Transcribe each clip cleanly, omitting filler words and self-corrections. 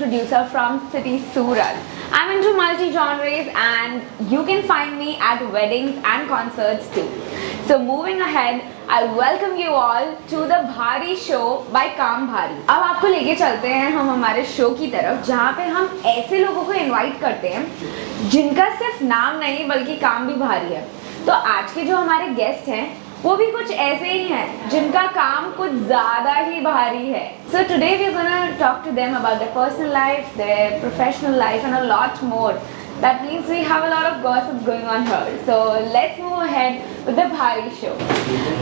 producer from City Surat. I'm into multi-genres and you can find me at weddings and concerts too. So moving ahead, I welcome you all to the Bhari Show by Kam Bhari. अब आपको लेके चलते हैं हम हमारे show की तरफ जहाँ पे हम ऐसे लोगों को इनवाइट करते हैं जिनका सिर्फ नाम नहीं बल्कि काम भी भारी है. तो आज के जो हमारे गेस्ट हैं वो भी कुछ ऐसे ही हैं जिनका काम कुछ ज़्यादा ही भारी है. So today we are gonna talk to them about their personal life, their professional life and a lot more. That means we have a lot of gossip going on here. So let's move ahead with the Bhari Show.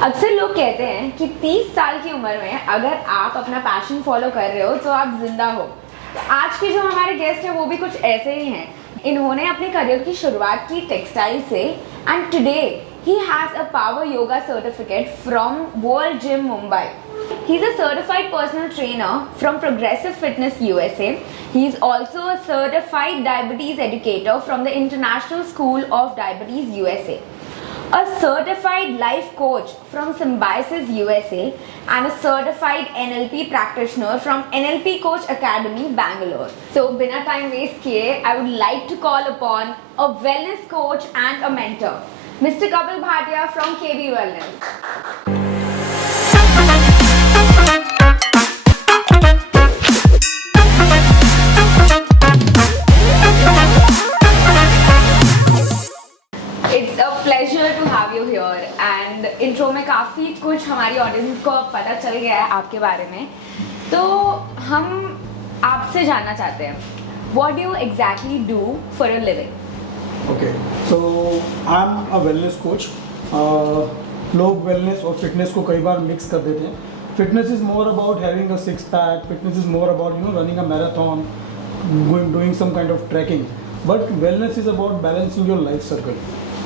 अक्सर लोग कहते हैं कि 30 साल की उम्र में अगर आप अपना पैशन फॉलो कर रहे हो तो आप जिंदा हो. तो आज के जो हमारे गेस्ट हैं वो भी कुछ ऐसे ही हैं. इन्होंने अपने करियर की शुरुआत की टेक्सटाइल से and today he has a power yoga certificate from World Gym Mumbai. He's a certified personal trainer from Progressive Fitness USA. He's also a certified diabetes educator from the International School of Diabetes USA. A certified life coach from Symbiosis USA and a certified NLP practitioner from NLP Coach Academy, Bangalore. So, बिना time waste किए, I would like to call upon a wellness coach and a mentor, Mr. Kapil Bhatia from KB Wellness. It's a pleasure to have you here and intro में काफ़ी कुछ हमारी audience को पता चल गया है आपके बारे में. तो हम आपसे जानना चाहते हैं What do you exactly do for a living? Okay, so I'm a wellness coach. लोग wellness और fitness को कई बार mix कर देते हैं. Fitness is more about having a six pack. Fitness is more about running a marathon, doing some kind of trekking. But wellness is about balancing your life circle.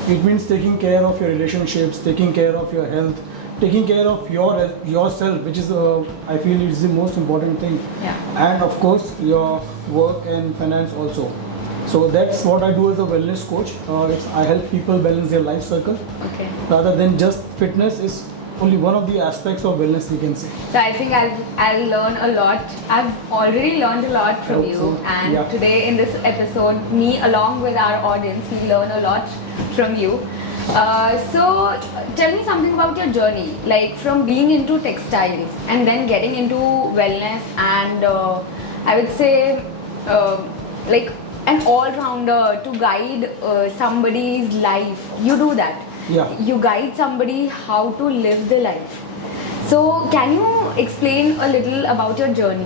It means taking care of your relationships, taking care of your health, taking care of yourself, which is I feel is the most important thing. Yeah. And of course your work and finance also. So that's what I do as a wellness coach. I help people balance their life circle. Okay. Rather than just fitness is only one of the aspects of wellness we can say. So I think I'll learn a lot. I've already learned a lot from you, and yeah. Today in this episode, me along with our audience, we learn a lot from you. So tell me something about your journey, like from being into textiles and then getting into wellness, and I would say like an all-rounder to guide somebody's life. You do that. Yeah. You guide somebody how to live the life. So can you explain a little about your journey?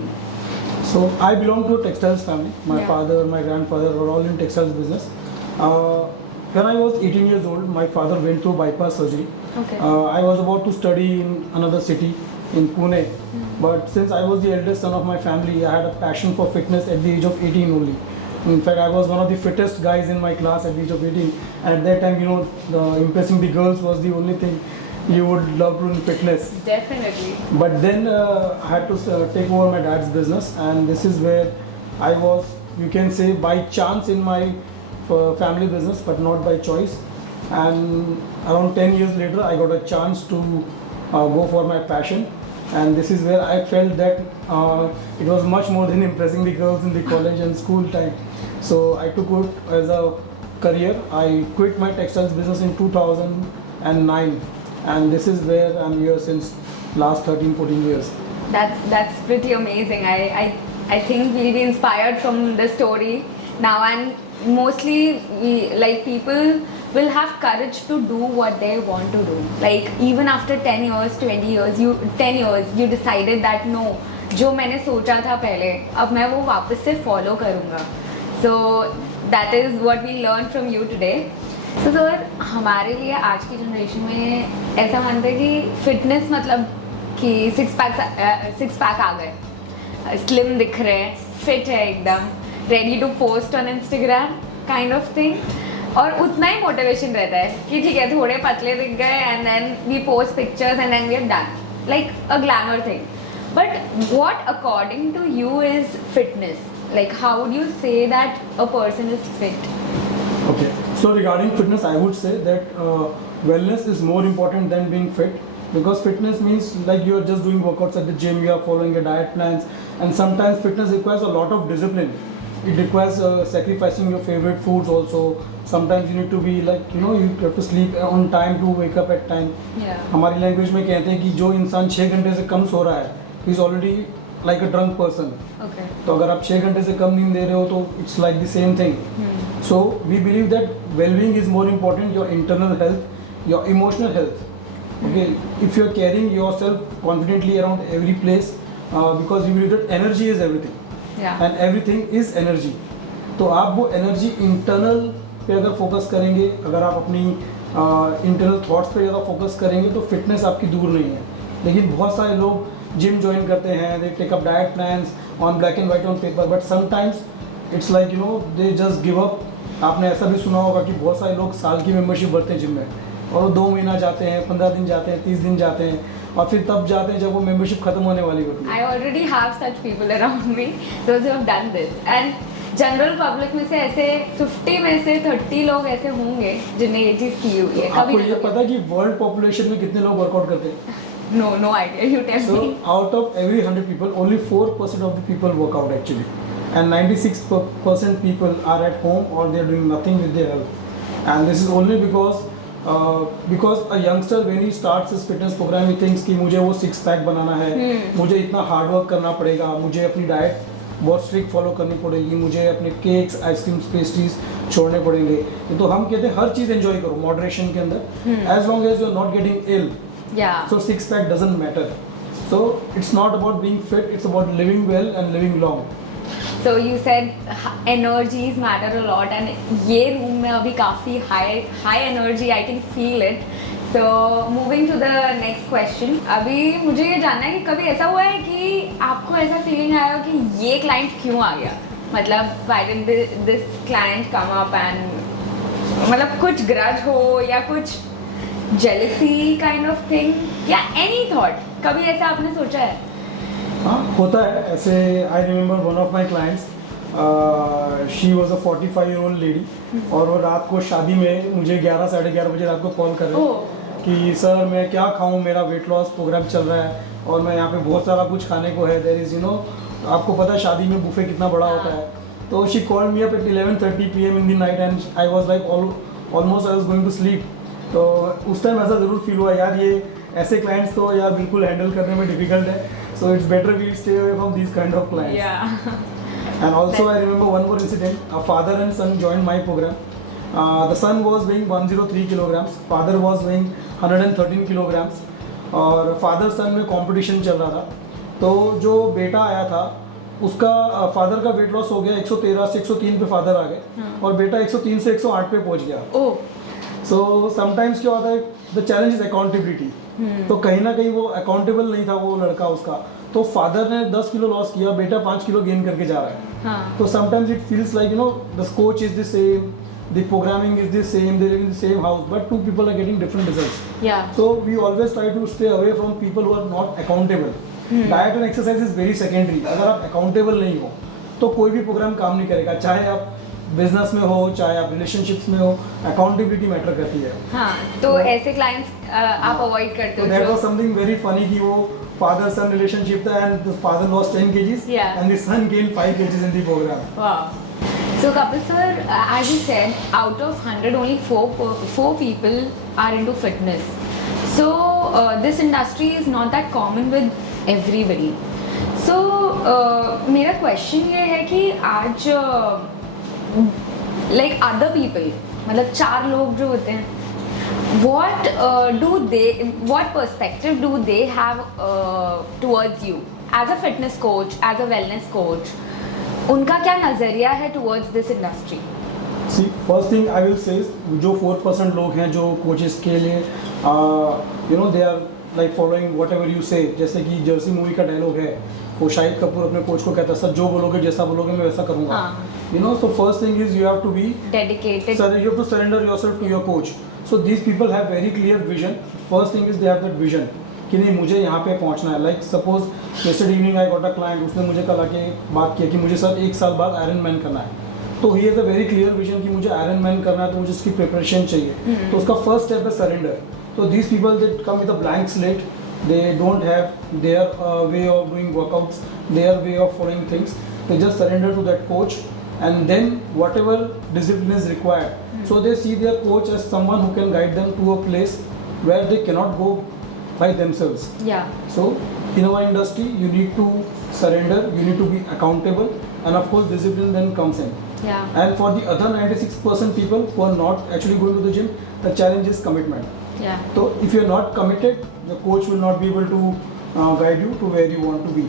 So I belong to a textiles family. My Yeah. father, my grandfather were all in textiles business. When I was 18 years old, my father went through bypass surgery. Okay. I was about to study in another city in Pune. But since I was the eldest son of my family, I had a passion for fitness at the age of 18 only. In fact, I was one of the fittest guys in my class at the age of 18. And at that time, impressing the girls was the only thing you would love to in fitness. Definitely. But then I had to take over my dad's business, and this is where I was, you can say, by chance in my family business, but not by choice. And around 10 years later, I got a chance to go for my passion. And this is where I felt that it was much more than impressing the girls in the college and school time. So I took it as a career. I quit my textiles business in 2009. And this is where I'm here since last 13-14 years. That's pretty amazing. I think we'll be inspired from the story now, and mostly people will have courage to do what they want to do. Like even after 10 years, 20 years, 10 years, you decided that no, जो मैंने सोचा था पहले अब मैं वो वापस से follow करूँगा. So that is what we learned from you today. So sir, हमारे लिए आज की जनरेशन में ऐसा मानते हैं कि फिटनेस मतलब कि सिक्स पैक आ गए, स्लिम दिख रहे हैं, फिट है एकदम, ready to post on Instagram kind of thing. और उतना ही मोटिवेशन रहता है कि ठीक है थोड़े पतले दिख गए and then we post pictures and then we are done, like a glamour thing. But what according to you is fitness? Like how would you say that a person is fit? Okay, so regarding fitness, I would say that wellness is more important than being fit, because fitness means like you are just doing workouts at the gym, you are following your diet plans, and sometimes fitness requires a lot of discipline. It requires sacrificing your favorite foods also. Sometimes you need to be like, you know, you have to sleep on time to wake up at time. Yeah. हमारी language में कहते हैं कि जो इंसान 6 घंटे से कम सो रहा है is already like a drunk person. Okay. तो अगर आप 6 घंटे से कम नींद दे रहे हो तो it's like the same thing. So we believe that wellbeing is more important your internal health, your emotional health. Okay, if you are carrying yourself confidently around every place, because we believe that energy is everything. Yeah. And everything is energy. तो आप वो energy internal पे अगर focus करेंगे, अगर आप अपनी internal thoughts पे ज़्यादा फोकस करेंगे तो फिटनेस आपकी दूर नहीं है. लेकिन बहुत सारे लोग जिम ज्वाइन करते हैं, they take up diet plans on black and white on paper, but sometimes it's like you know they just give up. आपने ऐसा भी सुना होगा कि बहुत सारे लोग साल की मेंबरशिप भरते हैं जिम में और वो 2 महीना जाते हैं, 15 दिन जाते हैं, 30 दिन जाते हैं और फिर तब जाते हैं जब वो मेंबरशिप खत्म होने वाली होती है. I already have such people around me, those who have done this. And general public में से ऐसे 50 में से 30 लोग ऐसे होंगे जिन्हें ये चीज़ की हुई है. आपको ये पता है कि वर्ल्ड पॉपुलेशन में कितने लोग वर्कआउट करते हैं? No idea. You tell So me. out of every 100 people, only 4% of the people work out actually, and 96% people are at home or they are doing nothing with their health. And this is only because a youngster when he starts his fitness program he thinks कि मुझे वो 6 pack बनाना है, मुझे इतना hard work करना पड़ेगा, मुझे अपनी डाइट बहुत स्ट्रिक्ट फॉलो करनी पड़ेगी, मुझे अपने केक्स आइसक्रीम्स पेस्ट्रीज छोड़ने पड़ेंगे. तो हम कहते हैं हर चीज़ एंजॉय करो मॉडरेशन के अंदर, as long as you are not getting ill. Yeah. So 6 pack doesn't matter. So it's not about being fit, it's about living well and living long. So you said energies matter a lot, and ये room में अभी काफ़ी high energy, I can feel it. So moving to the next question. अभी मुझे ये जानना है कि कभी ऐसा हुआ है कि आपको ऐसा फीलिंग आया कि ये क्लाइंट क्यों आ गया, मतलब why did this client come up and मतलब कुछ ग्रज हो या कुछ jealousy kind of thing या any thought, कभी ऐसा आपने सोचा है? हाँ होता है ऐसे. I remember one of my clients, she was a 45-year-old lady और वो रात को शादी में मुझे 11 साढ़े 11 बजे रात को कॉल कर रहे हैं कि सर मैं क्या खाऊं, मेरा वेट लॉस प्रोग्राम चल रहा है और मैं यहाँ पे बहुत सारा कुछ खाने को है. देयर इज़ यू नो आपको पता है शादी में बुफे कितना बड़ा होता है. तो she called me up at 11:30 PM in the night and I was like almost I was going to sleep. तो उस टाइम ऐसा ज़रूर फील हुआ यार ये ऐसे क्लाइंट्स तो यार बिल्कुल हैंडल करने में डिफिकल्ट है. So it's better we stay away from these kind of clients. Yeah. And also I remember one more incident. A father and son joined my program. The son was weighing 103 kilograms. Father was weighing 113 kilograms. और father सन में competition चल रहा था. तो जो बेटा आया था उसका फादर का वेट लॉस हो गया 113 से 103 पे फादर आ गए और बेटा 103 से 108 पे पहुंच गया. Oh. सो समटाइम्स क्या होता है द चैलेंज इज अकाउंटेबिलिटी. तो कहीं ना कहीं वो अकाउंटेबल नहीं था वो लड़का उसका. तो फादर ने 10 किलो लॉस किया, बेटा 5 किलो गेन करके जा रहा है. हाँ. तो sometimes it feels like you know the coach is the same, the programming is the same, they live in the same house but 2 people are getting different results. Yeah. So we always try to stay away from people who are not accountable. Diet and exercise is very secondary. अगर आप accountable नहीं हो तो कोई भी programme काम नहीं करेगा, चाहे आप बिजनेस में हो चाहे आप रिलेशनशिप्स में हो. अकाउंटेबिलिटी मैटर करती है. हाँ, तो ऐसे क्लाइंट्स आप अवॉइड करते हो. That was something very funny कि वो फादर सन रिलेशनशिप था and the father lost 10 kgs and the son gain 5 kgs in the programme. Wow. So Kapil sir, as you said, out of 100 only 4 people are into fitness. So this industry is not that common with everybody. So मेरा question ये है कि आज like other people, मतलब 4 लोग जो होते हैं, what perspective do they have towards you as a fitness coach, as a wellness coach? उनका क्या नज़रिया है towards this industry? See, first thing I will say is जो 4% लोग हैं जो कोचेस के लिए you know they are like following whatever you say. जैसे कि जर्सी मूवी का डायलॉग है, वो शाहिद कपूर अपने कोच को कहता है सर जो बोलोगे जैसा बोलोगे मैं वैसा करूँगा. You know, so first thing is you have to be Dedicated. Sir, you have to surrender yourself to your coach. So these people have very clear vision. First thing is they have that vision कि नहीं मुझे यहाँ पे पहुँचना है. Like suppose yesterday evening I got a client, उसने मुझे कल आके बात किया कि मुझे सर 1 साल बाद आयरन मैन करना है. तो he has a very clear vision कि मुझे आयरन मैन करना है तो मुझे उसकी प्रिपरेशन चाहिए. तो उसका फर्स्ट स्टेप है सरेंडर. तो these people they come with a blank slate they don't have their way of doing workouts, their way of following things. They just surrender to that coach, and then whatever discipline is required. So they see their coach as someone who can guide them to a place where they cannot go by themselves. Yeah. So in our industry, you need to surrender, you need to be accountable, and of course discipline then comes in. Yeah. And for the other 96% people who are not actually going to the gym, the challenge is commitment. Yeah. So if you're not committed, the coach will not be able to guide you to where you want to be.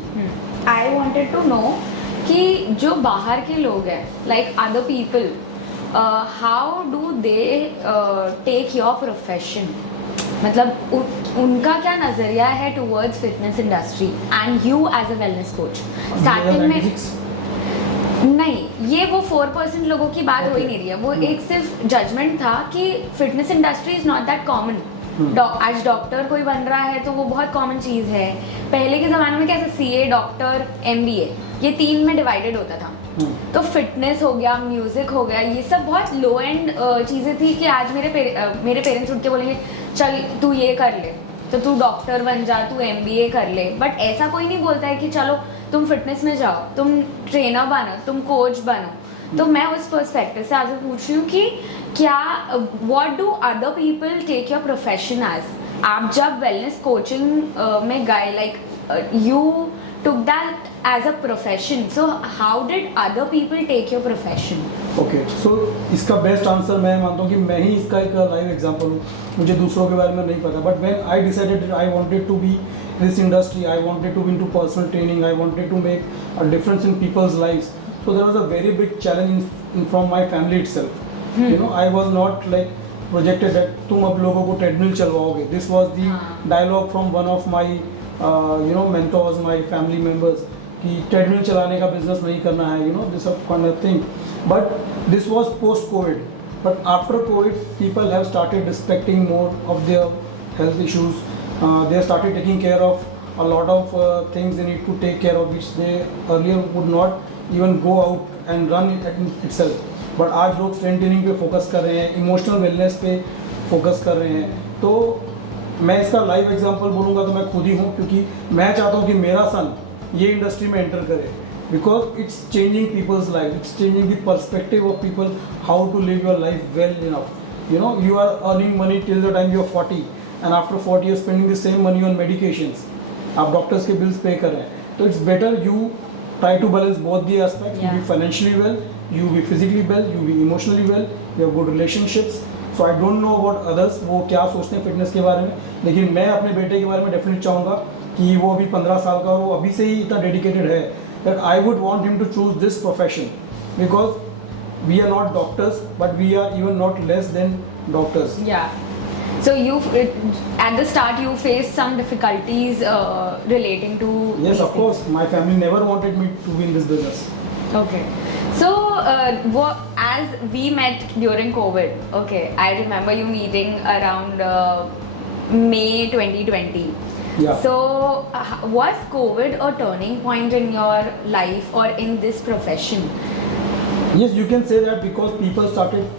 I wanted to know कि जो बाहर के लोग हैं, like other people, how do they take your profession? मतलब उनका क्या नज़रिया है towards fitness industry and you as a wellness coach? Starting में 96? नहीं, ये वो 4% लोगों की बात हो ही नहीं रही है, वो एक सिर्फ जजमेंट था कि fitness industry is not that common. आज डॉक्टर कोई बन रहा है तो वो बहुत कॉमन चीज़ है। पहले के ज़माने में कैसे सीए, डॉक्टर, एमबीए, ये 3 में डिवाइडेड होता था। तो फिटनेस हो गया, म्यूजिक हो गया, ये सब बहुत लो एंड चीज़ें थी कि आज मेरे पेरेंट्स उठ के बोलेंगे चल तू ये कर ले, तो तू डॉक्टर बन जा, तू एमबीए कर ले। बट ऐसा कोई नहीं बोलता है कि चलो तुम फिटनेस में जाओ, तुम ट्रेनर बनो, तुम कोच बनो। तो मैं उस पर्सपेक्टिव से आज पूछ रही हूँ कि क्या what do other people take your profession as? आप जब वेलनेस कोचिंग में गए, like you took that as a profession, so how did other people take your profession? Okay, so इसका बेस्ट आंसर मैं मानता हूँ कि मैं ही इसका एक लाइव एग्जांपल हूँ। मुझे दूसरों के बारे में नहीं पता, but when I decided I wanted to be this industry, I wanted to be into personal training, I wanted to make a difference in people's lives. So there was a very big challenge from my family itself. You know, I was not like projected that तुम अब लोगों को treadmill चलवाओगे. This was the dialogue from one of my mentors, my family members, कि treadmill चलाने का business नहीं करना है, this kind of thing. But this was post COVID. But after COVID, people have started respecting more of their health issues. They started taking care of a lot of things they need to take care of, which they earlier would not even go out and run it itself. But आज लोग strength training पे focus कर रहे हैं, emotional wellness पे focus कर रहे हैं। तो मैं इसका लाइव एग्जांपल बोलूँगा तो मैं खुद ही हूँ, क्योंकि मैं चाहता हूँ कि मेरा सन ये इंडस्ट्री में एंटर करे, because it's changing people's life, it's changing the perspective of people how to live your life well enough. You are earning money till the time you are 40. And after 40 years spending the same money on medications, आप doctors के bills pay कर रहे हैं. तो it's better you try to balance both the aspect. You be financially well, you be physically well, you be emotionally well, you have good relationships. So I don't know about others, वो क्या सोचते हैं fitness के बारे में, लेकिन मैं अपने बेटे के बारे में डेफिनेटली चाहूँगा कि वो अभी 15 साल का, वो अभी से ही इतना डेडिकेटेड है that I would want him to choose this profession, because we are not doctors but we are even not less than doctors. So at the start you faced some difficulties relating to Yes, of course. My family never wanted me to be in this business. Okay. So as we met during COVID, okay, I remember you meeting around May 2020. Yeah. So was COVID a turning point in your life or in this profession? Yes, you can say that because people started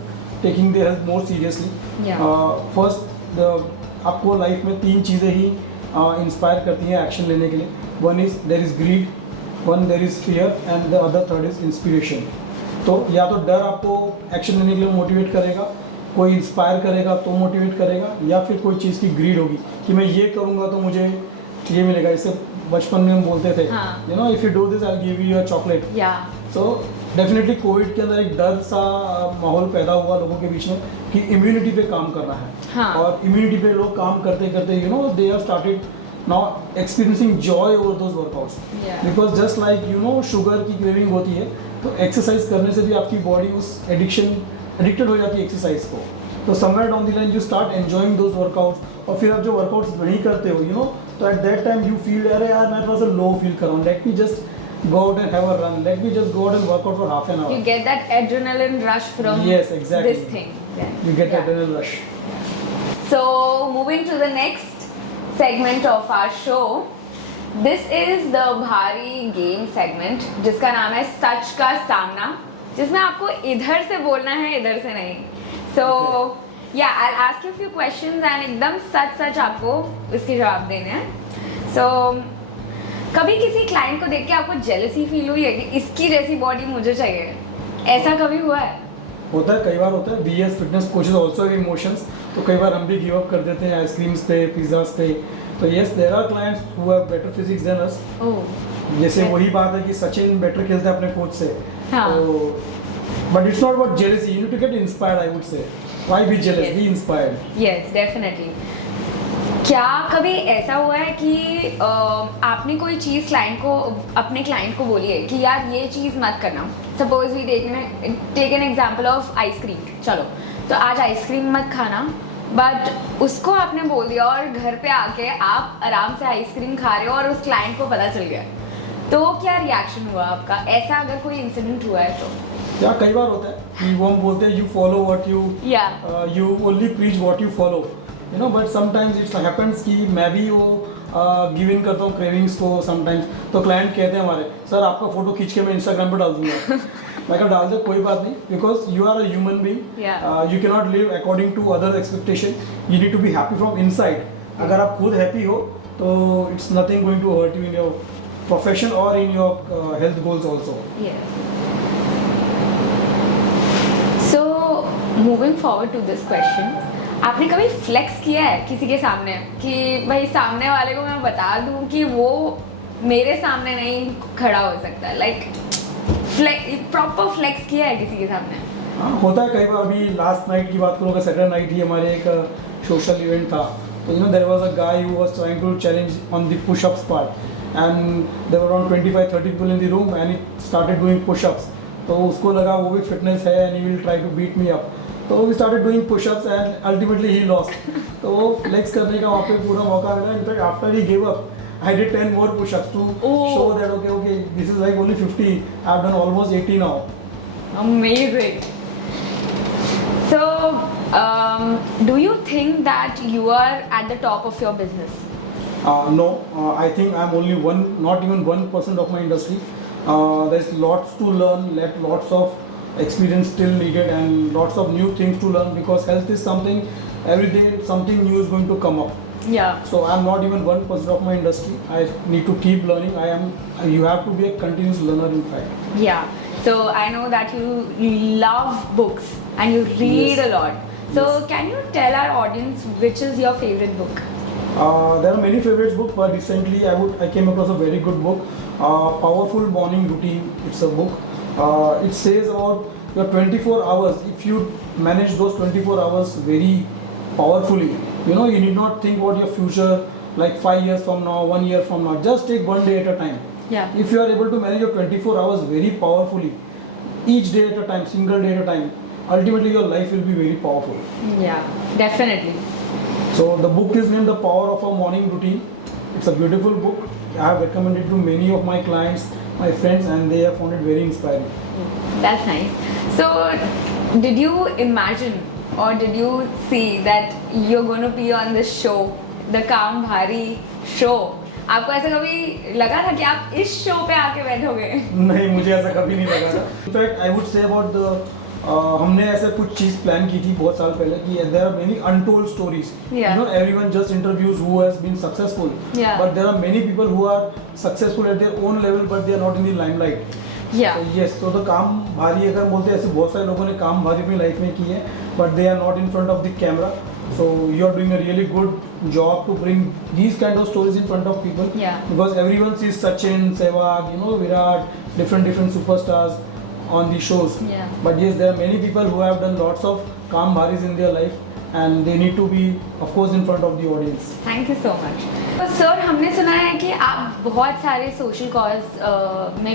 taking their health more seriously. Yeah. First, आपको life में 3 चीज़ें ही inspire करती हैं action लेने के लिए. One is there is greed, one there is fear and the other third is inspiration. तो या तो डर आपको एक्शन लेने के लिए मोटिवेट करेगा, कोई इंस्पायर करेगा तो मोटिवेट करेगा, या फिर कोई चीज़ की ग्रीड होगी कि मैं ये करूँगा तो मुझे ये मिलेगा. इससे बचपन में हम बोलते थे, if you do this I give you a chocolate. So definitely Covid के अंदर एक डर सा माहौल पैदा हुआ लोगों के बीच में कि इम्यूनिटी पे काम करना है. और इम्यूनिटी पे लोग काम करते करते they have started now experiencing Joy over those workouts, because just like sugar की क्रेविंग होती है, तो एक्सरसाइज करने से भी आपकी बॉडी उस एडिक्टेड हो जाती है एक्सरसाइज को. तो somewhere down the line you start enjoying those workouts. और फिर आप जो वर्कआउट्स नहीं करते हो तो at that time you feel अरे यार मैं थोड़ा सा लो फील कर रहा हूँ, let me just go out and have a run. Let me just go out and work out for half an hour. You get that adrenaline rush from exactly. this thing. You get adrenaline rush. So moving to the next segment of our show, this is the भारी game segment जिसका नाम है सच का सामना, जिसमें आपको इधर से बोलना है, इधर से नहीं. So Yeah, I'll ask you a few questions and एकदम सच सच आपको इसके जवाब देने हैं. So, कभी किसी क्लाइंट को देख के आपको जेलसी फील हुई है कि इसकी जैसी बॉडी मुझे चाहिए? ऐसा कभी हुआ है? होता है, कई बार होता है. We as fitness coaches also have emotions, तो कई बार हम भी गिव अप कर देते हैं आइसक्रीम्स पे, पिज्ज़ास पे. तो yes, there are clients who have better physiques than us. जैसे वही बात है कि सचिन बेटर खेलता है अपने कोच से. हाँ. तो but it's not about jealousy, you need to get inspired, I would say. Why be jealous, be inspired. Yes, definitely. क्या कभी ऐसा हुआ है कि आपने कोई चीज़ क्लाइंट को अपने क्लाइंट को बोली है कि यार ये चीज़ मत करना? Suppose we take an example of ice cream. चलो, तो आज आइसक्रीम मत खाना, बट उसको आपने बोल दिया और घर पे आके आप आराम से आइसक्रीम खा रहे हो और उस क्लाइंट को पता चल गया. तो क्या रिएक्शन हुआ आपका? ऐसा अगर कोई इंसिडेंट हुआ है तो? या कई बार होता है कि वो हम बोलते हैं you follow what you, you only preach what you follow, you know. But sometimes it's happens कि मैं भी वो गिव इन करता हूँ क्रेविंग्स को समटाइम्स. तो क्लाइंट कहते हैं हमारे, सर आपका फोटो खींच के मैं इंस्टाग्राम पे डाल दूंगा. मैं कहा डाल दे, कोई बात नहीं, because you are a human being, you can not live according to other expectation. You need to be happy from inside. अगर आप खुद हैप्पी हो तो it's nothing going to hurt you in your profession और in your health goals also. So moving forward to this question, आपने कभी flex किया है किसी के सामने कि भाई सामने वाले को मैं बता दूं कि वो मेरे सामने नहीं खड़ा हो सकता? लाइक प्रॉपर फ्लेक्स किया है किसी के सामने? हाँ, होता है कई बार. अभी लास्ट नाइट की बात करूँ, अगर सैटरडे नाइट ही हमारे एक सोशल इवेंट था. तो you know there was a guy who was trying to challenge on the pushups part, and there were around 25-30 people in the room and he started doing pushups. तो उसको लगा वो भी fitness है and he will try to beat me up. तो we started doing pushups and ultimately he lost. तो वो flex करने का वहाँ पे पूरा मौका मिला. In fact after he give up, I did 10 more push-ups to show that okay, this is like only 50. I've done almost 80 now. Amazing. So, do you think that you are at the top of your business? No, I think I'm only one, not even 1% of my industry. There's lots to learn, lots of experience still needed, and lots of new things to learn, because health is something, every day something new is going to come up. Yeah. So I'm not even 1% of my industry. I need to keep learning. You have to be a continuous learner in fact. Yeah. So I know that you love books and you read a lot. So can you tell our audience which is your favorite book? There are many favorite books, but recently I came across a very good book, Powerful Morning Routine. It's a book. It says about your 24 hours. If you manage those 24 hours very powerfully, you know, you need not think about your future like 5 years from now, 1 year from now. Just take one day at a time. Yeah. If you are able to manage your 24 hours very powerfully, each day at a time, single day at a time, ultimately your life will be very powerful. Yeah, definitely. So the book is named The Power of a Morning Routine. It's a beautiful book. I have recommended to many of my clients, my friends, and they have found it very inspiring. That's nice. So, did you imagine or did you see that you're going to be on this show, the Kaam Bhari show? आपको ऐसा कभी लगा था कि आप इस show पे आके बैठोगे? नहीं, मुझे ऐसा कभी नहीं लगा था. In fact I would say about the हमने ऐसे कुछ चीज़ प्लान की थी बहुत साल पहले कि there are many untold stories. You know, everyone just interviews who has been successful, but there are many people who are successful at their own level, but they are not in the limelight. Yes, तो द काम भारी अगर बोलते हैं, ऐसे बहुत सारे लोगों ने काम भारी अपनी लाइफ में की है, but they are not in front of the camera. So you are doing a really good job to bring these kind of stories in front of people. Yeah. Because everyone sees Sachin, Sehwag, you know, Virat, different superstars on the shows. Yeah. But yes, there are many people who have done lots of Kaam Bharis in their life, and they need to be, of course, in front of the audience. Thank you so much. तो sir, हमने सुना है कि आप बहुत सारे social cause में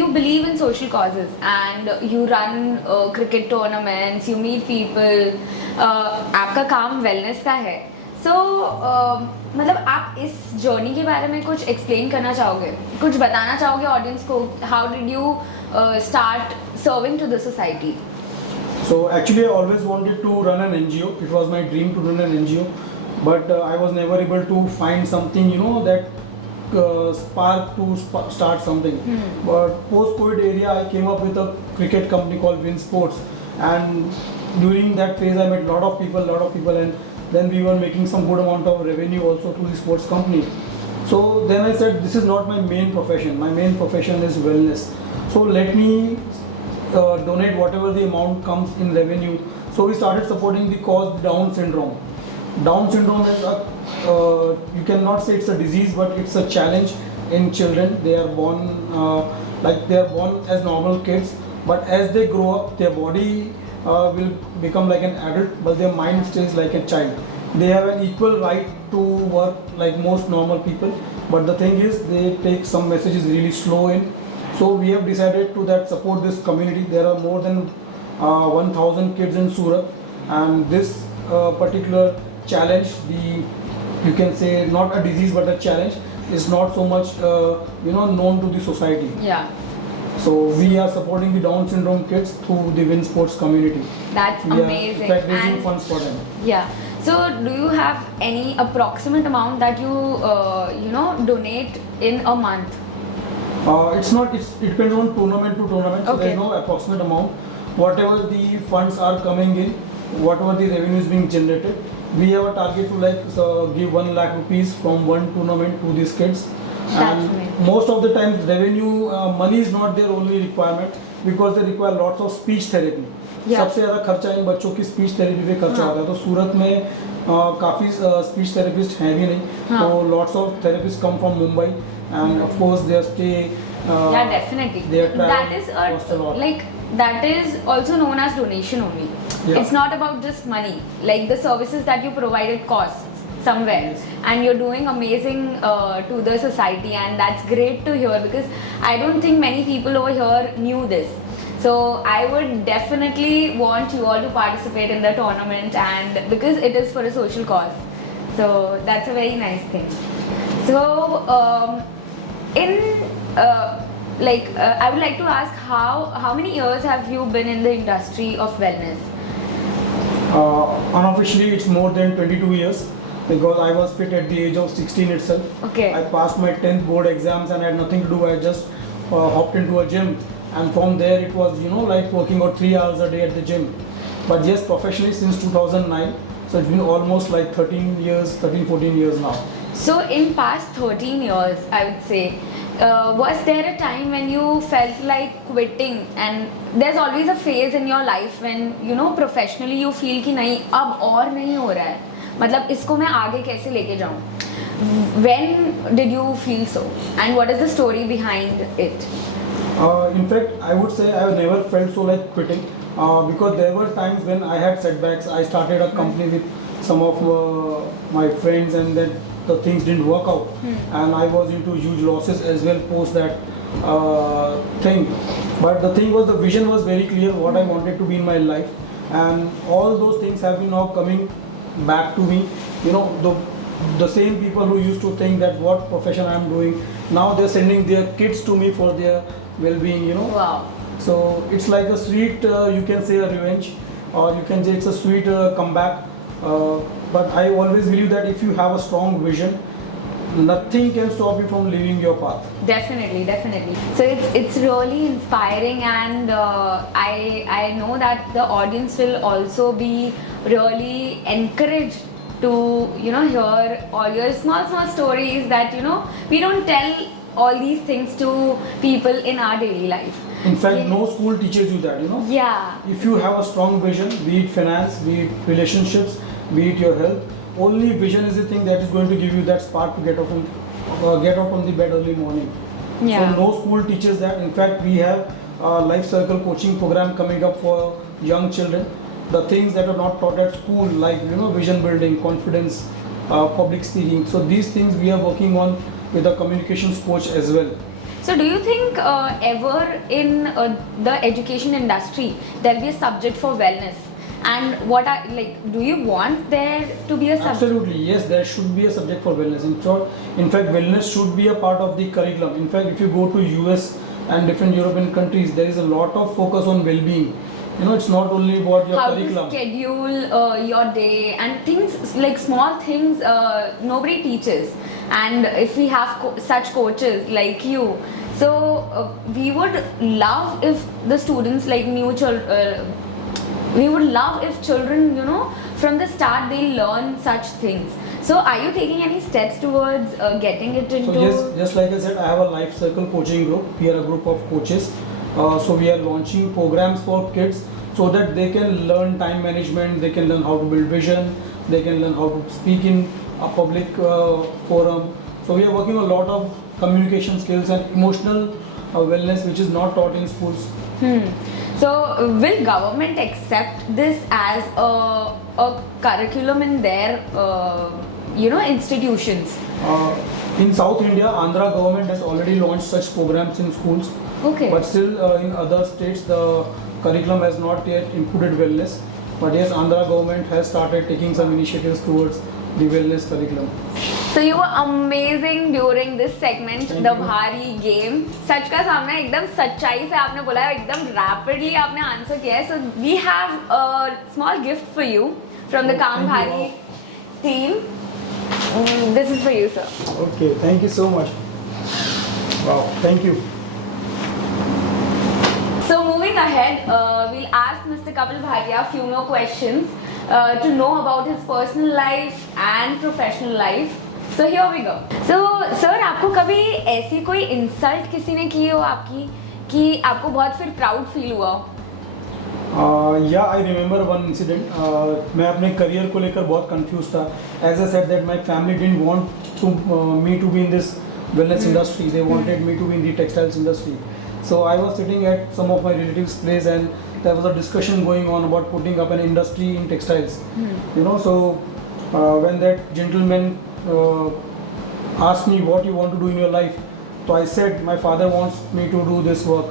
you believe in social causes and you run cricket tournaments, you meet people. आपका काम वेलनेस का है. So मतलब आप इस जर्नी के बारे में कुछ एक्सप्लेन करना चाहोगे, कुछ बताना चाहोगे ऑडियंस को? How did you start serving to the society? So actually I always wanted to run an NGO. It was my dream to run an NGO, but I was never able to find something, you know, that spark to start something. But post-COVID area, I came up with a cricket company called Win Sports, and during that phase I met lot of people, and then we were making some good amount of revenue also to the sports company. So then I said, this is not my main profession. My main profession is wellness. So let me donate whatever the amount comes in revenue. So we started supporting the cause Down syndrome. Down syndrome is you cannot say it's a disease, but it's a challenge in children. They are born as normal kids, but as they grow up, their body will become like an adult, but their mind stays like a child. They have an equal right to work like most normal people, but the thing is they take some messages really slow in. So we have decided to that support this community. There are more than 1,000 kids in Surat, and this particular challenge, you can say not a disease but a challenge, is not so much known to the society. Yeah. So we are supporting the Down syndrome kids through the Win Sports community. That's We are, amazing. in fact, raising And- funds for them. Yeah. So, do you have any approximate amount that you donate in a month? It depends on tournament to tournament. So Okay. there's no approximate amount. Whatever the funds are coming in, whatever the revenue is being generated, we have a target to give 1 lakh rupees from one tournament to these kids. That's And amazing. most of the times revenue, money is not their only requirement, because they require lots of speech therapy. Yeah. सबसे ज़्यादा खर्चा इन बच्चों की speech therapy पे खर्चा हाँ. होता है. तो सूरत में काफ़ी स्पीच थेरेपिस्ट हैं भी नहीं. हाँ. तो lots of therapists come from Mumbai, and of course their stay. Yeah, definitely. Their travel That is costs a lot. that is also known as donation only. Yeah. It's not about just money. Like the services that you provided costs somewhere, Yes. and you're doing amazing to the society, and that's great to hear, because I don't think many people over here knew this. So I would definitely want you all to participate in the tournament, and because it is for a social cause. So that's a very nice thing. So in I would like to ask, how many years have you been in the industry of wellness? Unofficially, it's more than 22 years, because I was fit at the age of 16 itself. Okay. I passed my 10th board exams and I had nothing to do. I just hopped into a gym, and from there it was like working out 3 hours a day at the gym. But yes, professionally since 2009, so it's been almost like 13 years, 14 years now. So in past 13 years, I would say, was there a time when you felt like quitting? And there's always a phase in your life when professionally you feel कि नहीं अब और नहीं हो रहा है, मतलब इसको मैं आगे कैसे लेके जाऊँ? When did you feel so? And what is the story behind it? In fact, I would say I have never felt so like quitting, because there were times when I had setbacks. I started a company with some of my friends, and then the things didn't work out, and I was into huge losses as well post that thing. But the thing was, the vision was very clear what I wanted to be in my life, and all those things have been now coming back to me. The same people who used to think that what profession I am doing, now they're sending their kids to me for their well-being. Wow. So it's like a sweet, you can say a revenge, or you can say it's a sweet comeback. But I always believe that if you have a strong vision, nothing can stop you from leaving your path. Definitely. So it's really inspiring, and I know that the audience will also be really encouraged to hear all your small stories that we don't tell all these things to people in our daily life. In fact, Yeah. no school teaches you that. Yeah. If you have a strong vision, be it finance, be it relationships, be it your health, only vision is the thing that is going to give you that spark to get up on the bed early morning. Yeah. So no school teaches that. In fact, we have a life circle coaching program coming up for young children. The things that are not taught at school, like vision building, confidence, public speaking. So these things we are working on with a communications coach as well. So do you think ever in the education industry there will be a subject for wellness? And do you want there to be a subject? Absolutely, yes, there should be a subject for wellness. In fact, wellness should be a part of the curriculum. In fact, if you go to US and different European countries, there is a lot of focus on well-being. It's not only about your How curriculum. to schedule your day and things like small things nobody teaches. And if we have such coaches like you, so we would love if the students like We would love if children, you know, from the start they learn such things. So are you taking any steps towards getting it into? So yes, just like I said, I have a life circle coaching group. We are a group of coaches. So we are launching programs for kids so that they can learn time management, they can learn how to build vision, they can learn how to speak in a public forum. So we are working a lot of communication skills and emotional wellness, which is not taught in schools. So will government accept this as a curriculum in their you know, institutions? In South India, Andhra government has already launched such programs in schools. Okay. But still, in other states, the curriculum has not yet included wellness. But yes, Andhra government has started taking some initiatives towards the wellness curriculum. So you were amazing during this segment, Thank the you. भारी game. सच का सामना एकदम सच्चाई से आपने बोला है, एकदम rapidly आपने answer किया है. So we have a small gift for you from the Oh, Kam thank you. Bhari team. This is for you, sir. Okay, thank you so much. Wow, thank you. So moving ahead, we'll ask Mr. Kapil Bhatia a few more questions to know about his personal life and professional life. So here we go. So sir, आपको कभी ऐसी कोई insult किसी ने की हो आपकी कि आपको बहुत फिर proud feel हुआ हो? Yeah, I remember one incident. मैं अपने career को लेकर बहुत confused था. As I said that my family didn't want to me to be in this wellness industry. They wanted me to be in the textiles industry. So I was sitting at some of my relatives' place and there was a discussion going on about putting up an industry in textiles. You know, so when that gentleman asked me what you want to do in your life, so I said my father wants me to do this work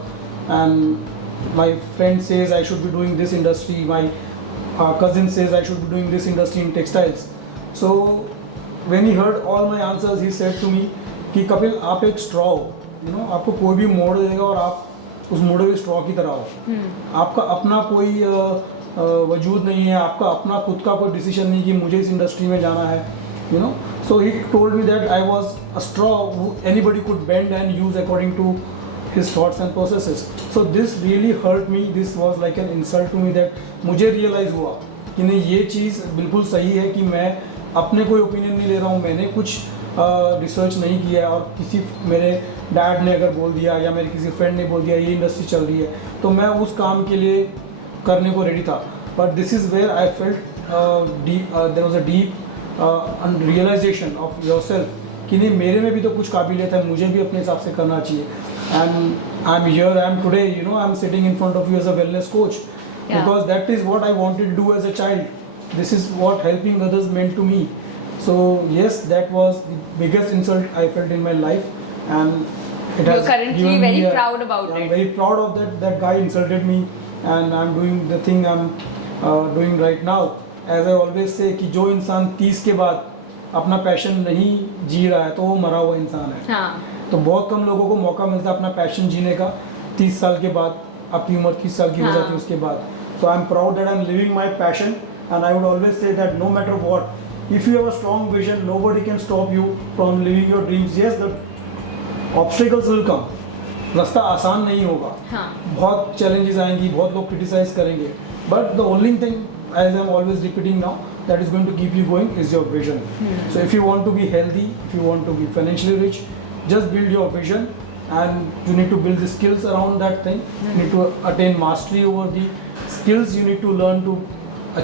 and my friend says I should be doing this industry, my cousin says I should be doing this industry in textiles. So when he heard all my answers, he said to me कि कपिल आप एक straw हो, you know, आपको कोई भी मोड़ देगा और आप उस मोड़े हुए स्ट्रॉ की तरह हो. आपका अपना कोई वजूद नहीं है, आपका अपना खुद का कोई डिसीजन नहीं कि मुझे इस इंडस्ट्री में जाना है, you know. So he told me that I was a straw anybody could bend and use according to his thoughts and processes. So this really hurt me. This was like an insult to me that मुझे realize हुआ कि नहीं, ये चीज़ बिल्कुल सही है कि मैं अपने कोई ओपिनियन नहीं ले रहा हूँ, मैंने कुछ रिसर्च नहीं किया है और किसी मेरे डैड ने अगर बोल दिया या मेरे किसी फ्रेंड ने बोल दिया ये इंडस्ट्री चल रही है तो मैं उस काम के लिए करने को रेडी था. But this is where I felt there was a deep realisation of yourself कि नहीं, मेरे में भी तो कुछ काबिलियत है, मुझे भी अपने हिसाब से करना चाहिए. And I'm here, I'm today, you know, I'm sitting in front of you as a wellness coach. Yeah. Because that is what I wanted to do as a child. This is what helping others meant to me. So yes, that was the biggest insult I felt in my life, and it You're has currently given very me a- proud about I'm it. very proud of that. That guy insulted me, and I'm doing the thing I'm doing right now. As I always say कि जो इंसान 30 के बाद अपना passion नहीं जी रहा है तो वो मरा हुआ इंसान है. हाँ. तो बहुत कम लोगों को मौका मिलता है अपना पैशन जीने का 30 साल के बाद, आपकी उम्र 30 साल की हो जाती है उसके बाद. So I am proud that I am living my passion and I would always say that no matter what, if you have a strong vision nobody can stop you from living your dreams. Yes, the obstacles will come. रास्ता आसान नहीं होगा, हाँ. बहुत challenges आएंगी, बहुत लोग criticise करेंगे, but the only thing as I am always repeating now that is going to keep you going is your vision. So if you want to be healthy, if you want to be financially rich, just build your vision and you need to build the skills around that thing. You need to attain mastery over the skills you need to learn to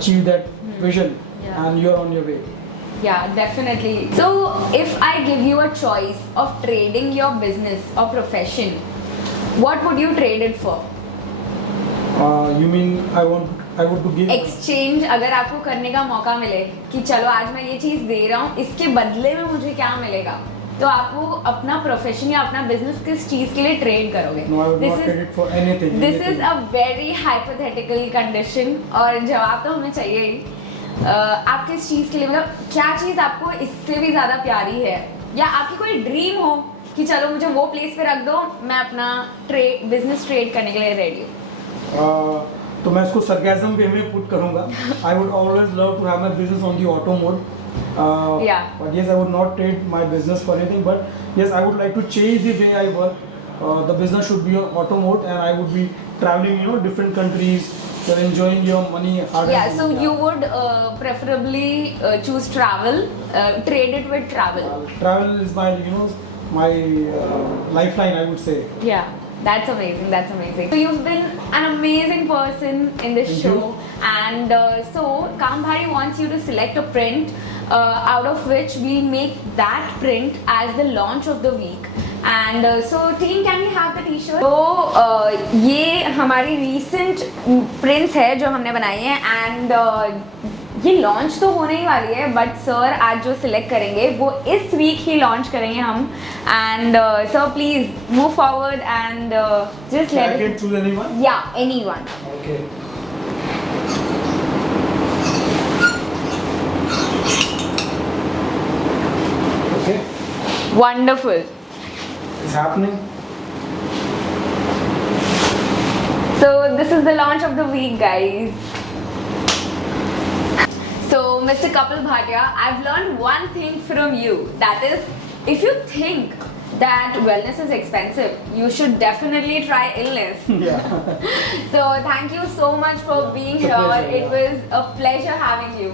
achieve that vision. Yeah. And you're on your way. Yeah, definitely. So if I give you a choice of trading your business or profession, what would you trade it for? You mean I want to give exchange अगर आपको करने का मौका मिले कि चलो आज मैं ये चीज दे रहा हूँ, इसके बदले में मुझे क्या मिलेगा, तो आप वो अपना प्रोफेशन या अपना बिजनेस किस चीज के लिए ट्रेड करोगे? No, I would not trade it for anything. This is anything. A very hypothetical condition और जवाब तो हमें चाहिए ही. आप किस चीज के लिए, मतलब क्या चीज आपको इससे भी ज्यादा प्यारी है या आपकी कोई ड्रीम हो कि चलो मुझे वो प्लेस पे रख दो, मैं अपना बिजनेस ट्रेड करने के लिए रेडी हूँ? तो मैं इसको सरकाज़म वे में पुट करूंगा. I would always love to have my business on the auto mode. Yeah. But yes, I would not trade my business for anything. But yes, I would like to change the way I work. The business should be on auto mode, and I would be traveling, you know, different countries, you're enjoying your money hard. Yeah, so you would preferably choose travel, trade it with travel. Travel is my, my lifeline, I would say. Yeah, that's amazing. That's amazing. So you've been an amazing person in this Thank show, you. and so Kambhari wants you to select a print, out of which we'll make that print as the launch of the week. And so team, can we have the t-shirt? तो ये हमारी recent prints है जो हमने बनाई है, and ये launch तो होने ही वाली है, बट सर आज जो सिलेक्ट करेंगे वो इस वीक ही लॉन्च करेंगे हम. And sir please move forward and just I let can choose anyone? या anyone. Okay. Okay. Wonderful. It's happening. So this is the launch of the week, guys. So Mr. Kapil Bhatia, I've learned one thing from you. That is, if you think that wellness is expensive, you should definitely try illness. Yeah. So thank you so much for being It's a here. pleasure, It yeah. was a pleasure having you.